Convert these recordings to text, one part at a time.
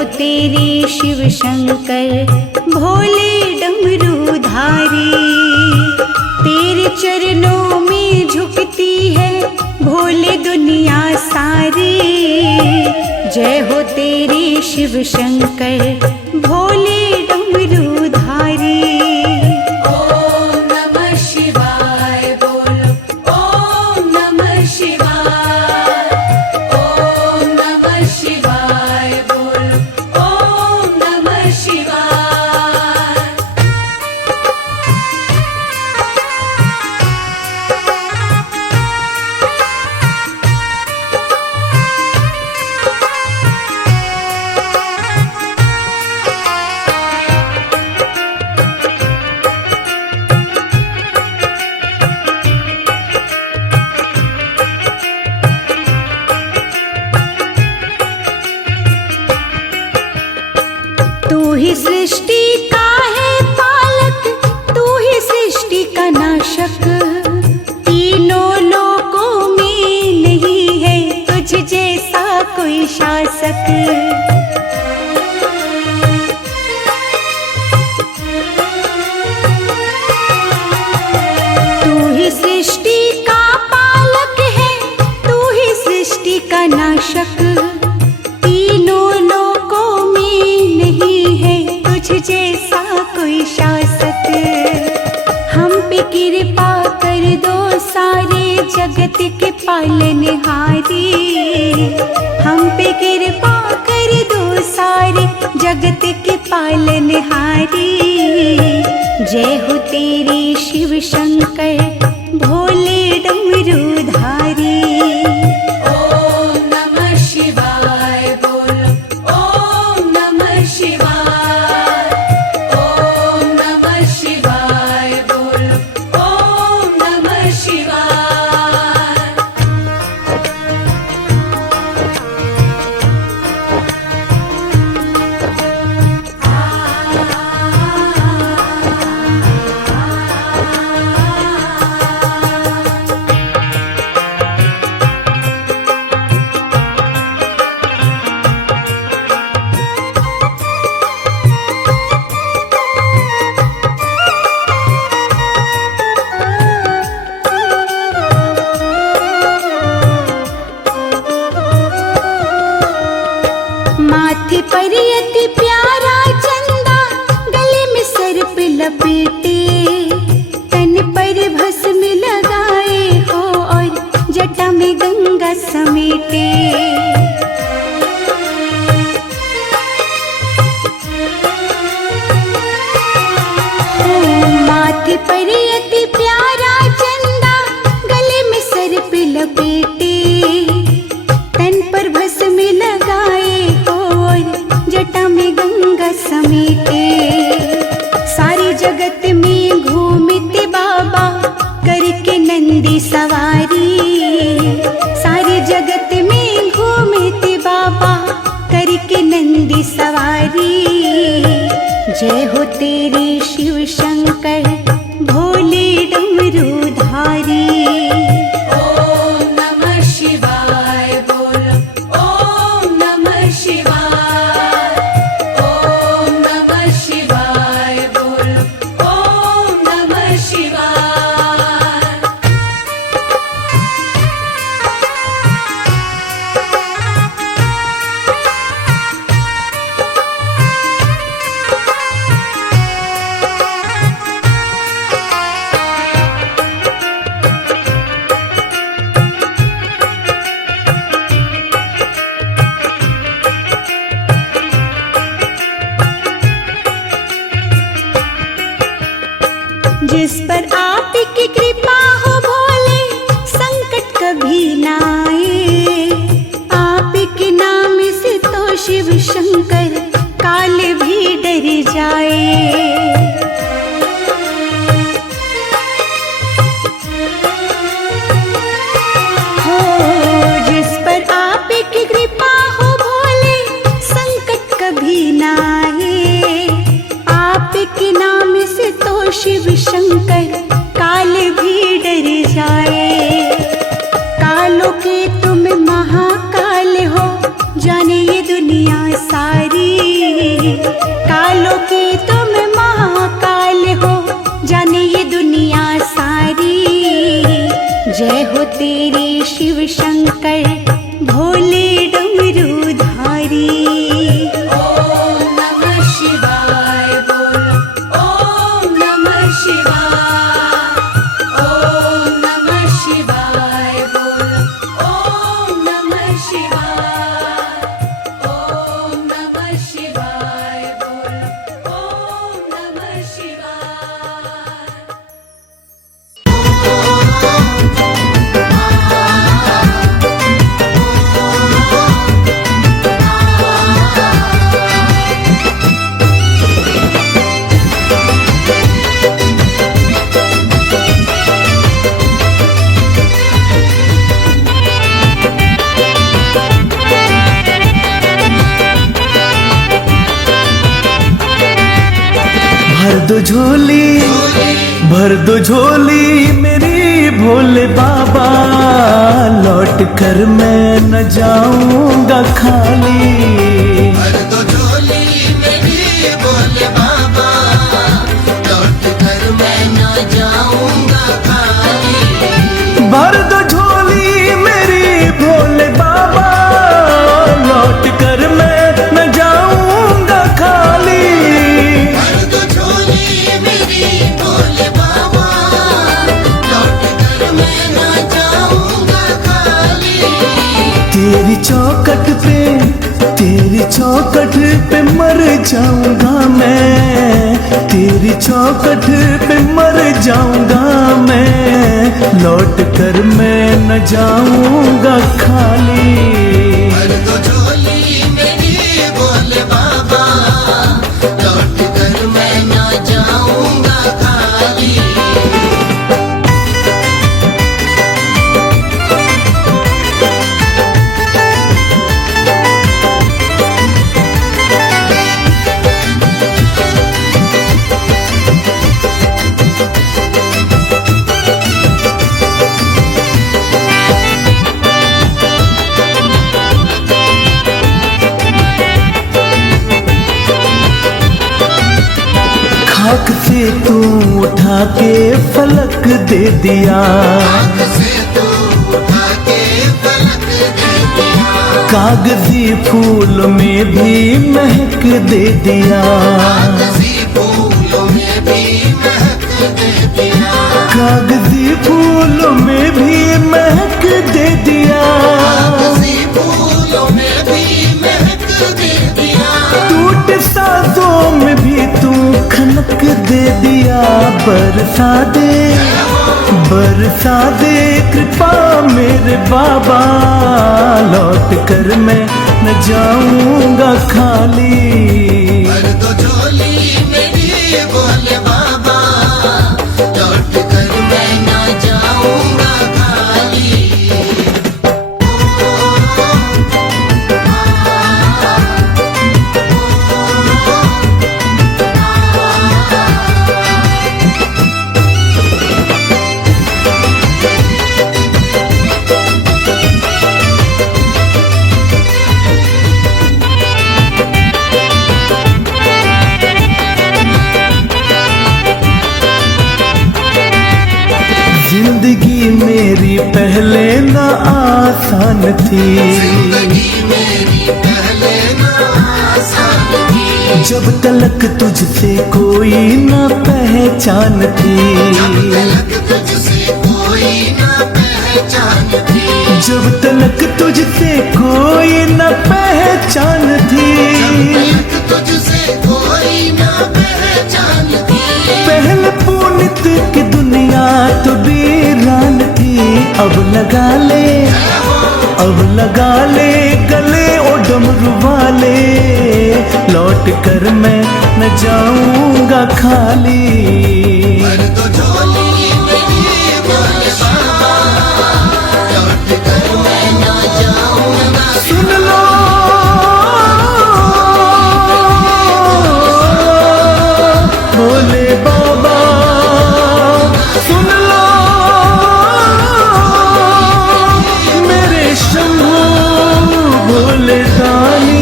हो तेरे शिव शंकर भोले डमरूधारी। तेरे चरणों में झुकती है भोले दुनिया सारी। जय हो तेरे शिव शंकर भोले डमरूधारी। ओम नमः शिवाय बोलो, ओम नमः शिवाय, ओम नमः शिवाय बोलो, ओम नमः शिवाय। तू ही सृष्टि का है पालक, तू ही सृष्टि का नाशक। तीनों लोकों में नहीं है तुझ जैसा कोई शासक। तू ही सृष्टि का पालक है, तू ही सृष्टि का नाशक। तीनों लोकों में नहीं है तुझ जैसा कोई शासक। हम पे कृपा कर दो सारे जगत के पालनहारी। हम पे कृपा कर दो सारे जगत के पालनहारी। जय हो तेरे शिव शंकर भोले डमरूधारी। ओम नमः शिवाय बोलो, ओम नमः शिवाय, ओम नमः शिवाय बोलो, ओम नमः शिवाय। माथे पर यति प्यारा चंदा, गले में सर्प लपेटे। तन पर भस्म लगाए हो और जटा में गंगा समेटे। माथे पर यति प्यारा चंदा, गले में सर्प लपेटे। तन पर भस्म लगाए हो और जटा में गंगा समेटे। सारे जगत में घूमते बाबा करके नंदी सवारी। सारे जगत में घूमते बाबा करके नंदी सवारी। जय हो तेरे शिव शंकर भोले डमरूधारी। ओम नमः शिवाय बोलो, ओम नमः शिवाय, ओम नमः शिवाय बोलो, ओम नमः शिवाय। शिव शंकर भोले डमरूधारी। ॐ नमः शिवाय बोलो ॐ नमः शिवाय। ॐ नमः शिवाय बोलो ॐ नमः शिवाय। ॐ नमः शिवाय बोलो ॐ नमः शिवाय। भर दो झोली मेरी भोले बाबा, लौट कर मैं न जाऊंगा खाली। भर दो झोली मेरी भोले बाबा, लौट कर मैं न जाऊंगा खाली। भर दो झोली मेरी भोले बाबा, लौट कर मैं न जाऊंगा खाली। भर दो झोली मेरी भोले बाबा, लौट कर मैं न जाऊंगा खाली। तेरी चौखट पे मर जाऊंगा मैं, तेरी चौखट पे मर जाऊंगा मैं, लौट कर मैं न जाऊंगा खाली। भर दो झोली मेरी भोले बाबा, लौट कर मैं न जाऊंगा खाली। खाक से तू उठा के फलक दे दिया, आग से तू उठा के फलक दे दिया। कागजी फूल में भी महक दे दिया, कागजी फूलों में भी महक दे दिया। कागजी फूल में भी महक दे दिया। कागजी फूलों में भी महक दे दिया। टूट सांसों में भी तू खनक दे दिया। बरसा दे कृपा मेरे बाबा, लौट कर मैं न जाऊंगा खाली। भर दो झोली मेरी भोले बाबा, लौट कर मैं न जाऊंगा खाली। जिंदगी मेरी पहले न आसान थी, जिंदगी मेरी पहले न आसान थी। जब तलक तुझसे कोई न पहचान थी। जब तलक तुझसे कोई न पहचान थी। जब तलक तुझसे कोई न पहचान थी। जब तलक तुझसे कोई न पहचान थी। पहले पुनित की दुनिया तो वीरान थी। अब लगा ले गले ओ डमरू वाले, लौट कर मैं न जाऊंगा खाली। भर दो झोली मेरी भोले बाबा, लौट कर मैं न जाऊंगा। सुन लो भोले बाबा, सुन लो मेरे शंभू भोले दानी।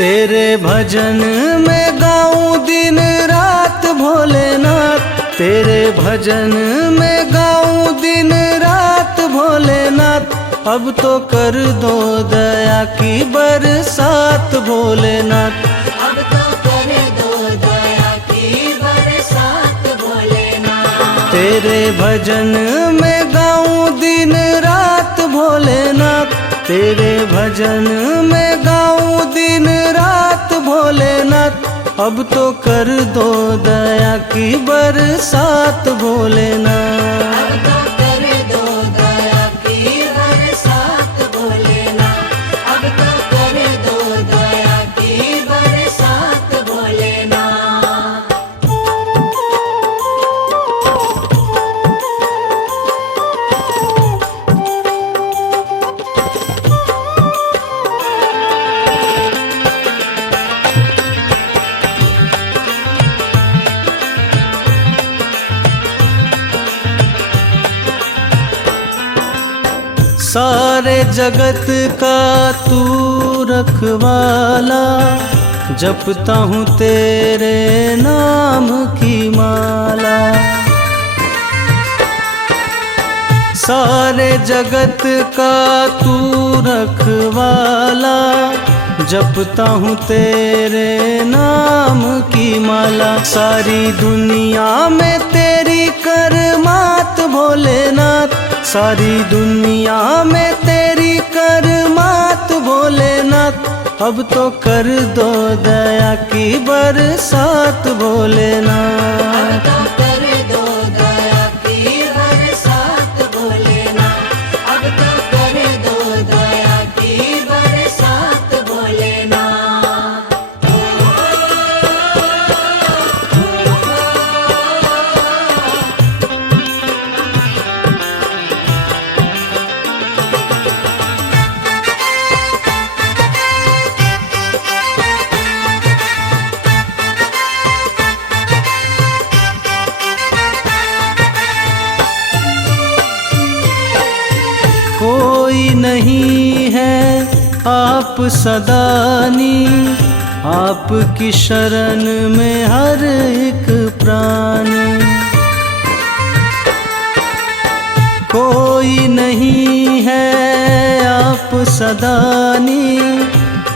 तेरे भजन में गाऊं दिन रात भोलेनाथ, तेरे भजन में गाऊं दिन रात भोलेनाथ। अब तो कर दो दया की बरसात भोलेनाथ, अब तो कर दो दया की बरसात भोलेनाथ। तेरे भजन में गाऊं दिन रात भोलेनाथ, तेरे भजन में गाऊं दिन रात भोलेनाथ। अब तो कर दो दया की बरसात भोलेनाथ, अब तो कर दो दया की बरसात भोलेनाथ, अब तो कर दो दया की बरसात भोलेनाथ। सारे जगत का तू रखवाला, जपता हूँ तेरे नाम की माला। सारे जगत का तू रखवाला, जपता हूँ तेरे नाम की माला। सारी दुनिया में तेरी करमात भोलेनाथ, सारी दुनिया में तेरी करमात भोलेनाथ। अब तो कर दो दया की बरसात भोलेनाथ, अब तो कर दो दया की बरसात भोलेनाथ, अब तो कर दो दया की बरसात भोलेनाथ। कोई नहीं है आप सदानी, आपकी शरण में हर एक प्राणी। कोई नहीं है आप सदानी,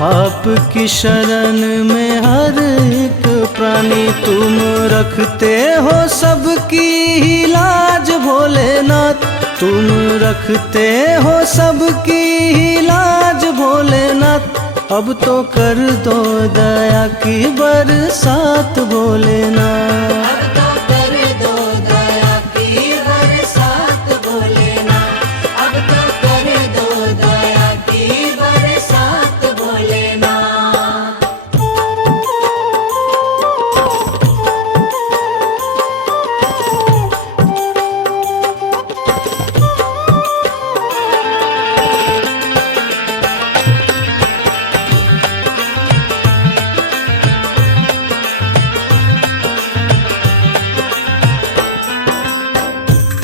आपकी शरण में हर एक प्राणी। तुम रखते हो सबकी ही लाज भोलेनाथ, तुम रखते हो सबकी ही लाज भोलेनाथ। अब तो कर दो दया की बरसात भोलेनाथ, अब तो कर दो दया की बरसात भोलेनाथ, अब तो कर दो दया की बरसात भोलेनाथ।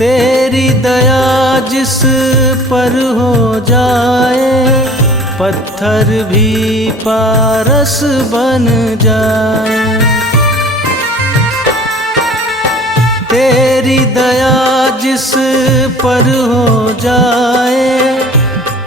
तेरी दया जिस पर हो जाए, पत्थर भी पारस बन जाए। तेरी दया जिस पर हो जाए,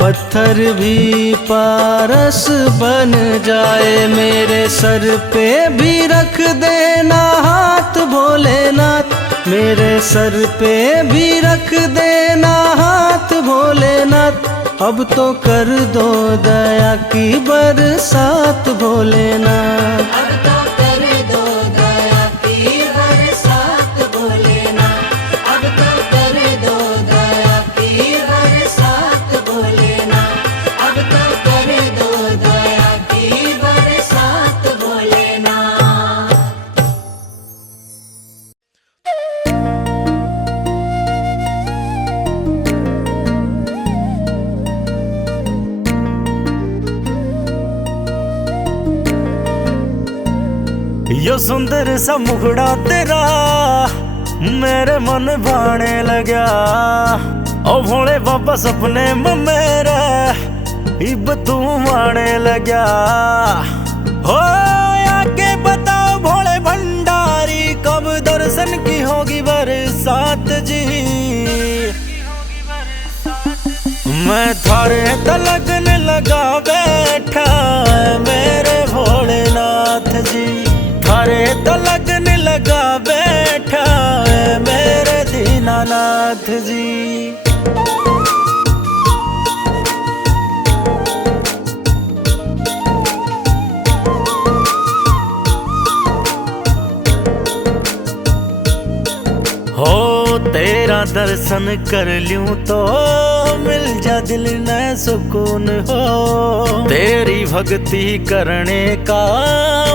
पत्थर भी पारस बन जाए। मेरे सर पे भी रख देना हाथ भोलेनाथ, मेरे सर पे भी रख देना हाथ भोलेनाथ। अब तो कर दो दया की बरसात भोलेनाथ, अब तो कर दो दया की बरसात भोलेनाथ, अब तो कर दो दया की बरसात भोलेनाथ, अब तो कर दो दया की बरसात भोलेनाथ। यो सुंदर सा मुखड़ा तेरा मेरे मन भाने लगा। ओ भोले बाबा सपने में मेरे इब तू आने लगा। हो आके बताओ भोले भंडारी, कब दर्शन की होगी बरसात जी। मैं थारे तो लगन लगा बैठा मेरे भोलेनाथ जी, थारे तो लगन लगा बैठा मेरे दीनानाथ जी। हो तेरा दर्शन कर लूं तो मिल जा दिल न सुकून हो, तेरी भक्ति करने का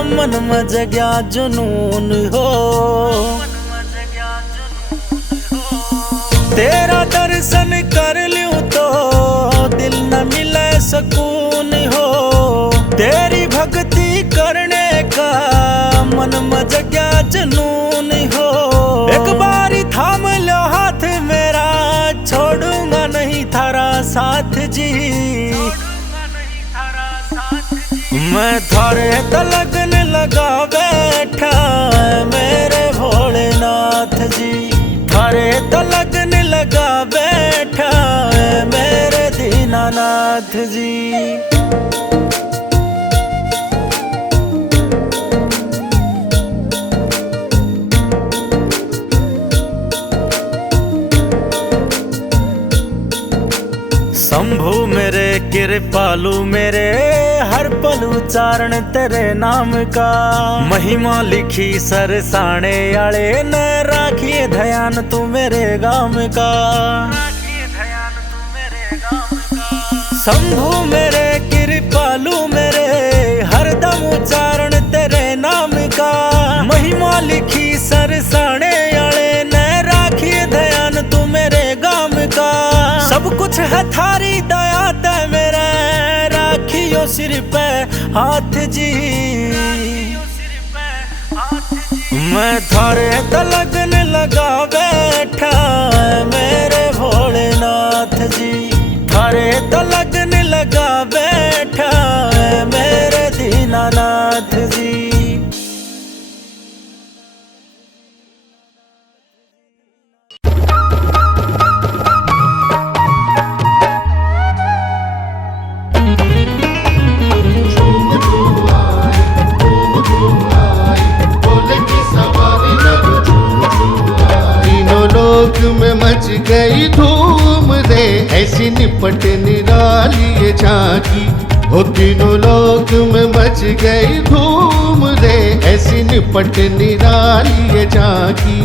मन में जगया जुनून हो। तेरा दर्शन कर लूं तो दिल न मिले सुकून हो, तेरी भक्ति करने का मन में जगया जुनून हो। एक बारी थाम लो हाथ मेरा, छोड़ूंगा नहीं थारा साथ जी। मैं थारे तो लगन लगा बैठा मेरे भोलेनाथ जी, थारे तो लगन लगा बैठा मेरे दीनानाथ जी। शंभु मेरे कृपालु मेरे, हर पल उच्चारण तेरे नाम का। महिमा लिखी सरसाने आले न राखिए ध्यान तू मेरे गाम का। शंभु मेरे कृपालु मेरे, हर दम उच्चारण तेरे नाम का। महिमा लिखी सरसाने आले न राखिए ध्यान तू मेरे गाम का। सब कुछ है थारी दया ते मेरे, राखियो सिर पे हाथ जी। मैं थारे तो लगन लगा बैठा मेरे भोलेनाथ जी, थारे तो लगन लगा बैठा मेरे दीनानाथ जी। में मच गई धूम रे, ऐसी निपट निराली ये झांकी। हो तीनों लोक में मच गई धूम रे, ऐसी निपट निराली ये झांकी।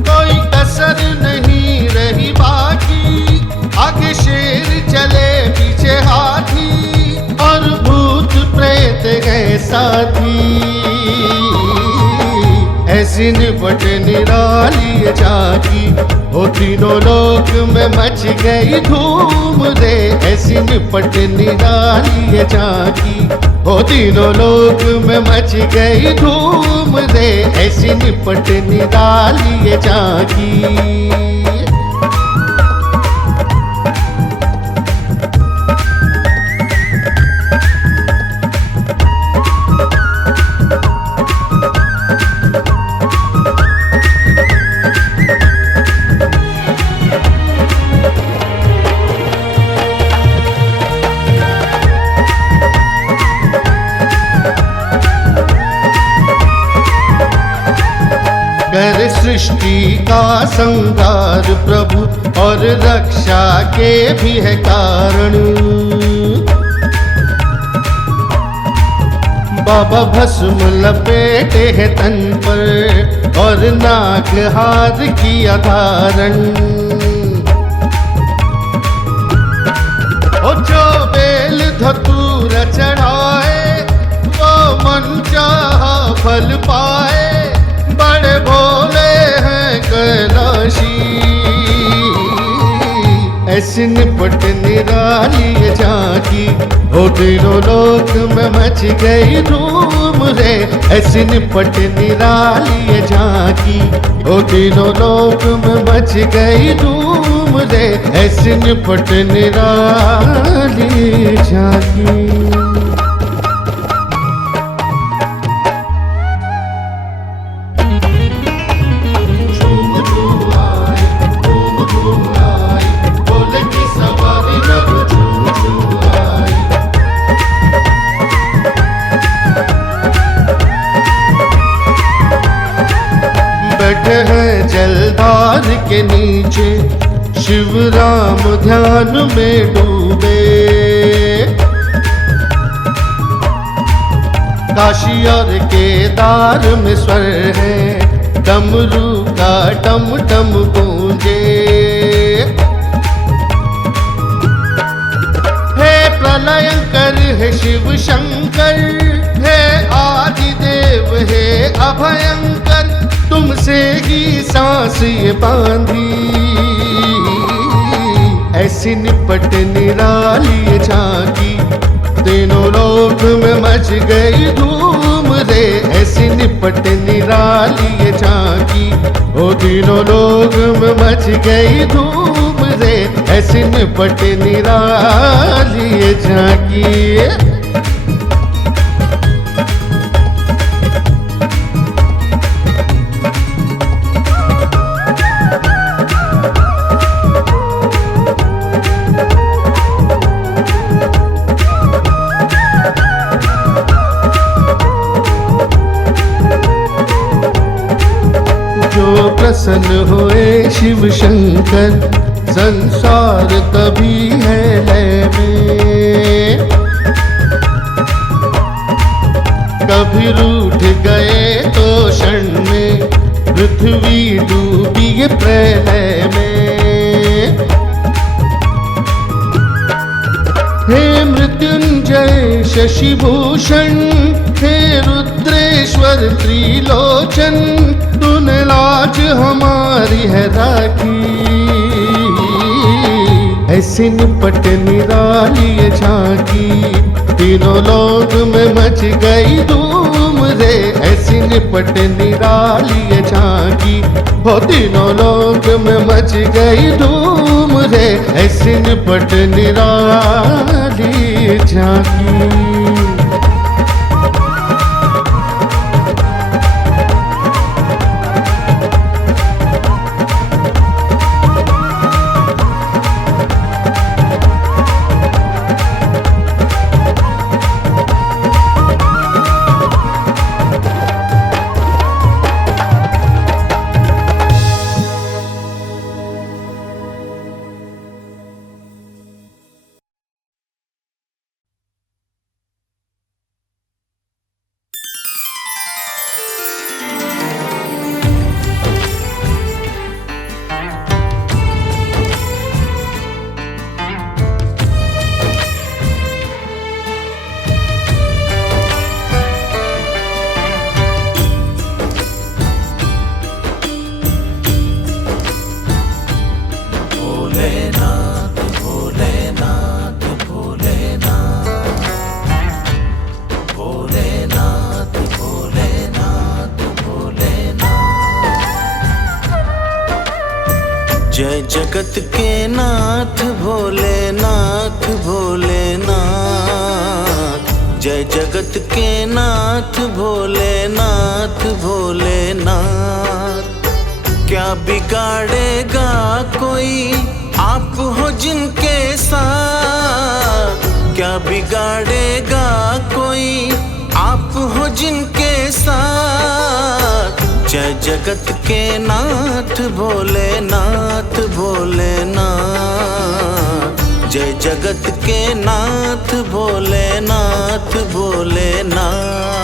कोई कसर नहीं रही बाकी, आगे शेर चले पीछे हाथी, और भूत प्रेत गए साथी। ऐसी निपट निराली ये झांकी। हो तीनों लोक में मच गई धूम रे, ऐसी निपट निराली ये झांकी। हो तीनों लोक में मच गई धूम रे, ऐसी निपट निराली ये झांकी। कर सृष्टि का संहार प्रभु, और रक्षा के भी है कारण। बाबा भस्म लपेटे है तन पर, और नाग हार किया धारण। ओ जो बेल धतूर चढ़ाए, वो मन चाहा फल पाए। बड़े भोले हैं कैलाशी, ऐसी निपट निराली ये झांकी। हो तीनों लोक में मच गई धूम रे, ऐसी निपट निराली ये झांकी। हो तीनों लोक में मच गई धूम रे, ऐसी निपट निराली झांकी। के नीचे शिव राम ध्यान में डूबे। काशी और केदार में स्वर है, डमरू का टम टम गूंजे। हे प्रलयंकर है शिव शंकर, हे आदिदेव है अभयंकर, तुमसे ही सांस ये बांधी। ऐसी निपट निराली ये झांकी, तीनों लोक में मच गई धूम रे। ऐसी निपट निराली ये झांकी, ओ तीनों लोक में मच गई धूम रे। ऐसी निपट निराली ये झांकी। जो प्रसन्न हुए शिव शंकर, संसार कभी है लय में। कभी रूठ गए तो क्षण में, पृथ्वी डूबी ये प्रलय में। हे मृत्युंजय शशिभूषण, हे रुद्रेश्वर त्रिलोचन, तूने लाज हमारी है राखी। ऐसी निपट निराली ये झांकी, तीनों लोक में मच गई धूम रे। ऐसी निपट निराली ये झांकी, हो तीनों लोक में मच गई धूम रे। ऐसी निपट निराली ये झांकी। जय जगत के नाथ भोलेनाथ भोलेनाथ, जय जगत के नाथ भोलेनाथ भोलेनाथ। क्या बिगाड़ेगा कोई आप हो जिनके साथ, क्या बिगाड़ेगा कोई आप हो जिनके साथ। जय जगत के नाथ भोलेनाथ भोलेनाथ, जय जगत के नाथ भोलेनाथ भोलेनाथ।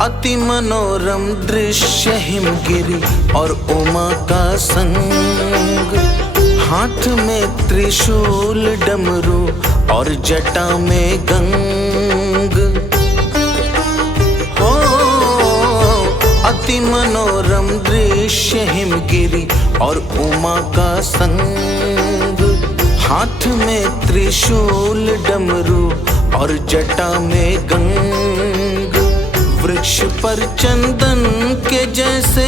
अति मनोरम दृश्य हिमगिरी और उमा का संग, हाथ में त्रिशूल डमरू और जटा में गंग। हो अति मनोरम दृश्य हिमगिरी और उमा का संग, हाथ में त्रिशूल डमरू और जटा में गंग। वृक्ष पर चंदन के जैसे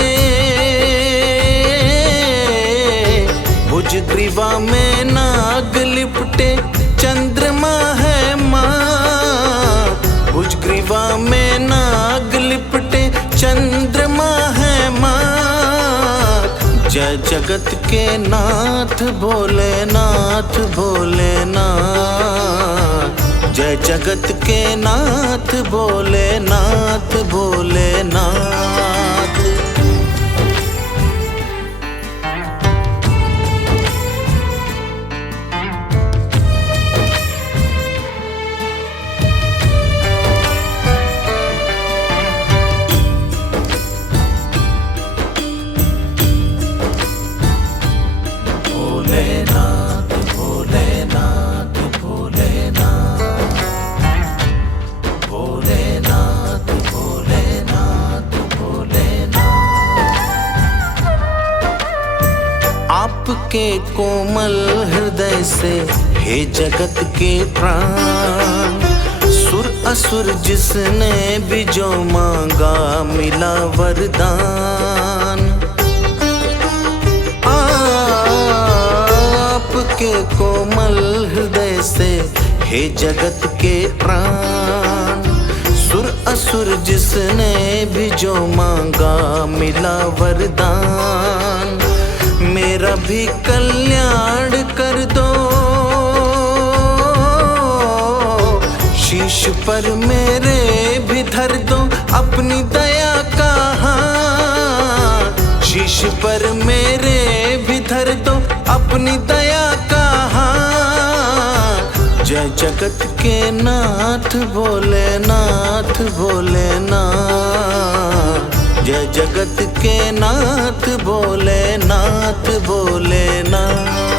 भुज ग्रीवा में नाग लिपट लिपटे चंद्रमा है माँ, भुजग्रीवा में नाग लिपटे चंद्रमा है माँ। जय जगत के नाथ भोलेनाथ भोलेनाथ, जय जगत के नाथ भोलेनाथ भोलेनाथ। भोलेनाथ भोलेनाथ भोलेनाथ, भोलेनाथ भोलेनाथ भोलेनाथ। आपके कोमल हृदय से हे जगत के प्राण, सुर असुर जिसने भी जो मांगा मिला वरदान। आपके कोमल हृदय से हे जगत के प्राण, सुर असुर जिसने भी जो मांगा मिला वरदान। मेरा भी कल्याण कर दो, शीश पर मेरे भी धर दो अपनी दया का हाथ। शीश पर मेरे भी धर दो अपनी दया का हाथ। जय जगत के नाथ भोलेनाथ भोलेनाथ, जय जगत के नाथ भोलेनाथ भोलेनाथ।